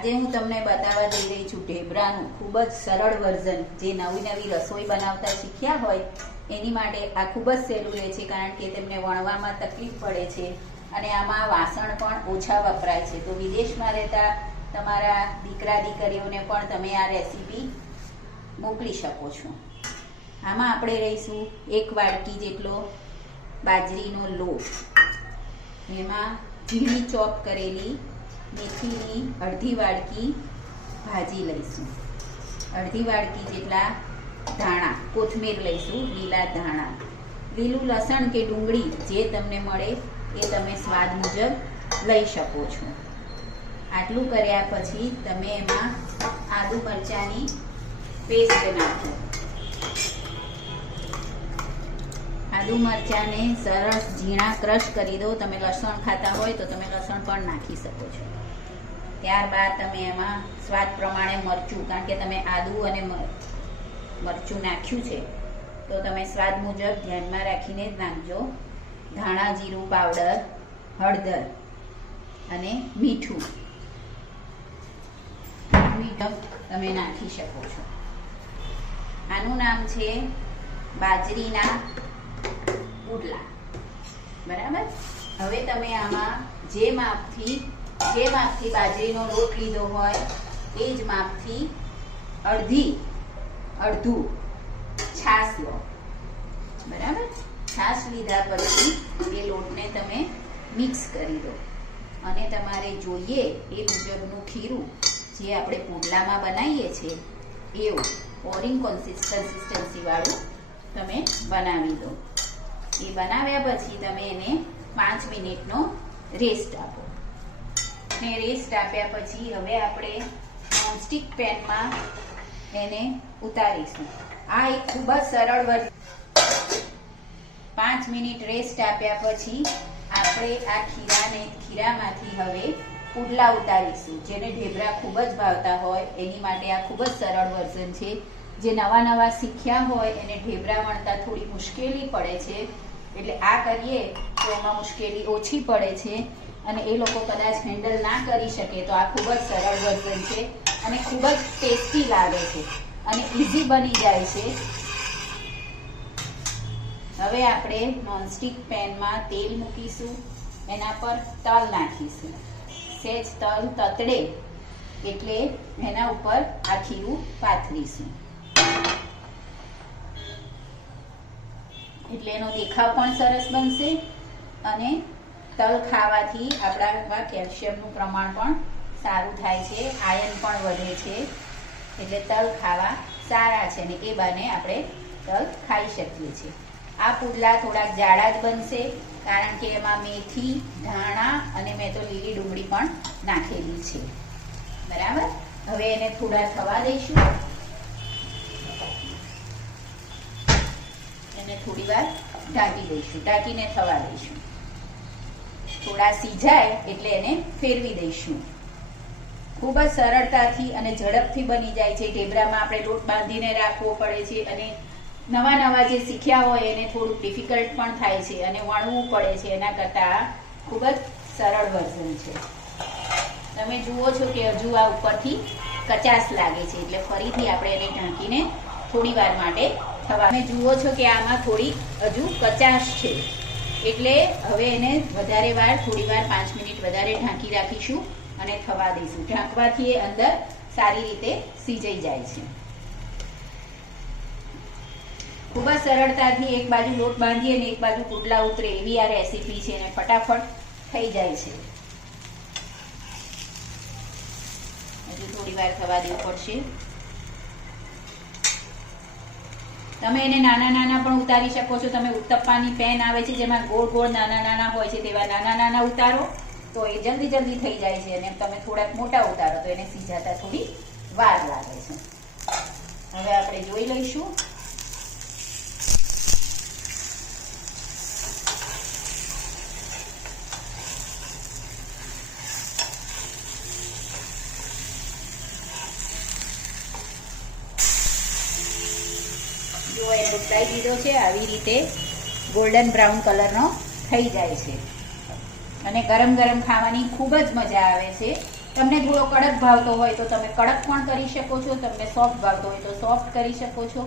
આજે હું તમને બતાવવા જઈ રહી છું ઢેબરાનું ખૂબ જ સરળ વર્ઝન. જે નવી નવી રસોઈ બનાવતા શીખ્યા હોય એની માટે આ ખૂબ જ સહેલું રહે છે, કારણ કે તેમને વણવામાં તકલીફ પડે છે અને આમાં વાસણ પણ ઓછા વપરાય છે. તો વિદેશમાં રહેતા તમારા દીકરા દીકરીઓને પણ તમે આ રેસીપી મોકલી શકો છો. આમાં આપણે રહીશું 1 વાડકી જેટલો બાજરીનો લોટ, એમાં ઝીણી ચોપ કરેલી મેથીની અડધી વાડકી ભાજી લઈશું, અડધી વાડકી જેટલા ધાણા કોથમીર લઈશું, લીલા ધાણા, લીલું લસણ કે ડુંગળી જે તમને મળે એ તમે સ્વાદ મુજબ લઈ શકો છો. આટલું કર્યા પછી તમે એમાં આદુ મરચાંની પેસ્ટ નાખો. આદુ મરચાંને સરસ ઝીણા ક્રશ કરી દો. તમે લસણ ખાતા હોય તો તમે લસણ પણ નાખી શકો છો. ત્યારબાદ તમે એમાં સ્વાદ પ્રમાણે મરચું, કારણ કે તમે આદુ અને મરચું નાખ્યું છે તો તમે સ્વાદ મુજબ ધ્યાનમાં રાખીને જ નાખજો. ધાણા જીરું પાવડર, હળદર અને મીઠું તમે નાખી શકો છો. આનું નામ છે બાજરીના પુડલા, બરાબર. હવે તમે આમાં જે માપથી બાજરીનો લોટ લીધો હોય એ જ માપથી અડધું છાશ લો, બરાબર. છાશ લીધા પછી એ લોટને તમે મિક્સ કરી દો અને તમારે જોઈએ એ મુજબનું ખીરું જે આપણે પુડલામાં બનાવીએ છીએ એવું પોરિંગ કન્સિસ્ટન્સી વાળું તમે બનાવી દો. એ બનાવ્યા પછી તમે એને 5 મિનિટનો રેસ્ટ આપો. ને રેસ્ટ આપ્યા પછી હવે આપણે નોનસ્ટિક પેનમાં એને ઉતારીશું. આ એક ખૂબ જ સરળ 5 મિનિટ રેસ્ટ આપ્યા પછી આપણે આ ખીરામાંથી હવે પુડલા ઉતારીશું. જેને ઢેબરા ખૂબ જ ભાવતા હોય એની માટે આ ખૂબ જ સરળ વર્ઝન છે. જે નવા શીખ્યા હોય એને ઢેબરા વણતા થોડી મુશ્કેલી પડે છે, એટલે આ કરીએ તો એમાં મુશ્કેલી ઓછી પડે છે અને એ લોકો કદાચ હેન્ડલ ના કરી શકે તો આ ખૂબ જ સરળ વર્ઝન છે અને ખૂબ જ ટેસ્ટી લાગે છે અને ઇઝી બની જાય છે. હવે આપણે નોનસ્ટિક પેનમાં તેલ મૂકીશું, એના પર તલ નાખીશું. સહેજ તલ તતડે એટલે એના ઉપર આ ખીરું પાથરીશું, એટલે એનો દેખાવ પણ સરસ બનશે અને તલ ખાવાથી આપણામાં કેલ્શિયમનું પ્રમાણ પણ સારું થાય છે, આયર્ન પણ વધે છે, એટલે તલ ખાવા સારા છે અને એ બાને આપણે તલ ખાઈ શકીએ છીએ. આ પુડલા થોડાક જાડા જ બનશે, કારણ કે એમાં મેથી, ધાણા અને મેં તો લીલી ડુંગળી પણ નાખેલી છે, બરાબર. હવે એને થોડા થવા દઈશું, એને થોડી વાર ઢાંકી દઈશું, ઢાંકીને થવા દઈશું. થોડા સીજાય એટલે એને ફેરવી દઈશું. ખૂબ જ સરળતાથી અને ઝડપથી બની જાય છે. ઢેબરામાં આપણે લોટ બાંધીને રાખવો પડે છે અને નવા જે શીખ્યા હોય એને થોડુંક ડિફિકલ્ટ પણ થાય છે અને વણવું પડે છે. એના કરતાં ખૂબ જ સરળ વર્ઝન છે. તમે જુઓ છો કે હજુ આ ઉપરથી કચાશ લાગે છે, એટલે ફરીથી આપણે એને ઢાંકીને થોડી વાર માટે તમે જુઓ છો કે આમાં થોડી હજુ કચાશ છે, એટલે હવે એને વધારે વાર થોડી વાર 5 મિનિટ વધારે ઢાંકી રાખીશું અને થવા દઈશું. ઢાંકવાથી એ અંદર સારી રીતે સીજાઈ જાય છે. ખૂબ જ સરળતાથી એક બાજુ લોટ બાંધીએ અને એક બાજુ પુડલા ઉતરે એવી આ રેસીપી છે અને ફટાફટ થઈ જાય છે. હજુ થોડી વાર થવા દેવું પડશે. તમે એને નાના પણ ઉતારી શકો છો. તમે ઉત્તપ્પાની પેન આવે છે જેમાં ગોળ નાના હોય છે, તેવા નાના ઉતારો તો એ જલ્દી થઈ જાય છે, અને તમે થોડાક મોટા ઉતારો તો એને સીજાતા થોડી વાર લાગે છે. હવે આપણે જોઈ લઈશું. જો એ બુટાઈ દીધો છે, આવી રીતે ગોલ્ડન બ્રાઉન કલરનો થઈ જાય છે અને ગરમ ખાવાની ખૂબ જ મજા આવે છે. તમને થોડો કડક ભાવતો હોય તો તમે કડક પણ કરી શકો છો, તમને સોફ્ટ ભાવતો હોય તો સોફ્ટ કરી શકો છો.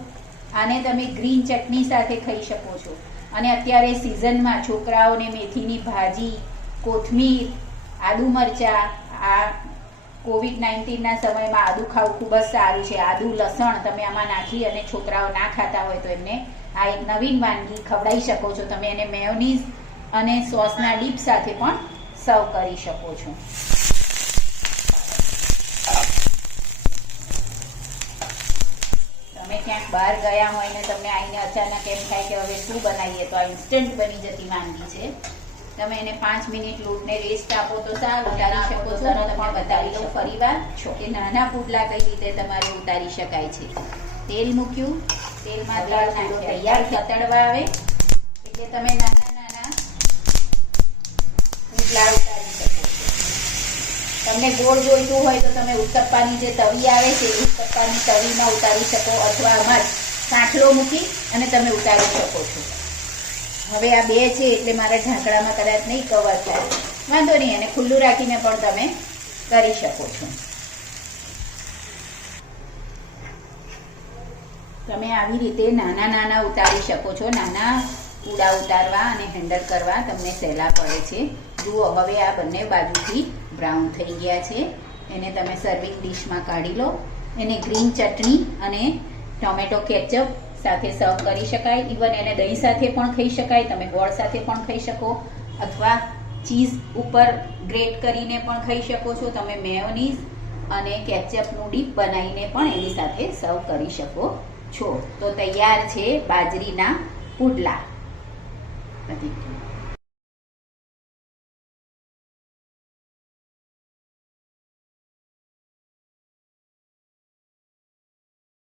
આને તમે ગ્રીન ચટણી સાથે ખાઈ શકો છો. અને અત્યારે સિઝનમાં છોકરાઓને મેથીની ભાજી, કોથમીર, આદુ મરચાં, આ COVID-19ના સમયમાં આદુ ખાવું ખૂબ જ સારું છે. આદુ લસણ તમે આમાં નાખી અને છોકરાઓ ના ખાતા હોય તો એમને આ એક નવીન વાનગી ખવડાવી શકો છો. તમે એને મેયોનીઝ અને સોસના ડીપ સાથે પણ સર્વ કરી શકો છો. તમે ક્યાંક બહાર ગયા હોય ને તમને આવીને અચાનક એમ થાય કે હવે શું બનાવીએ, તો આ ઇન્સ્ટન્ટ બની જતી વાનગી છે. તમે એને 5 મિનિટ લોટને રેસ્ટ આપો તો સારું ઉતારી શકો છો. તરત પણ બતાવી દઉં ફરીવાર કે નાના પુડલા કઈ રીતે તમારે ઉતારી શકાય છે. તેલ મૂક્યું, તેલમાં તેલ નાખ્યું, તૈયાર તળવા આવે એટલે તમે નાના નાના પુડલા ઉતારી શકો છો. તમને ગોળ જોઈતું હોય તો તમે ઉત્તપ્પાની જે તવી આવે છે એ ઉત્તપ્પાની તવીમાં ઉતારી શકો, અથવા આમાં જ સાંકળો મૂકી અને તમે ઉતારી શકો છો. હવે આ બે છે એટલે મારા ઢાંકણામાં કદાચ નહીં કવર થાય, વાંધો નહીં, અને ખુલ્લું રાખીને પણ તમે કરી શકો છો. તમે આવી રીતે નાના નાના ઉતારી શકો છો. નાના પૂડા ઉતારવા અને હેન્ડલ કરવા તમને સહેલા પડે છે. જુઓ, હવે આ બંને બાજુથી બ્રાઉન થઈ ગયા છે. એને તમે સર્વિંગ ડીશમાં કાઢી લો. એને ગ્રીન ચટણી અને ટોમેટો કેચઅપ સાથે સર્વ કરી શકાય. ઇવન એને દહીં સાથે પણ ખાઈ શકાય, તમે ગોળ સાથે પણ ખાઈ શકો, અથવા ચીઝ ઉપર ગ્રેટ કરીને પણ ખાઈ શકો છો. તમે મેયોનીઝ અને કેચઅપનું ડીપ બનાવીને પણ એની સાથે સર્વ કરી શકો છો. તો તૈયાર છે બાજરીના પુડલા.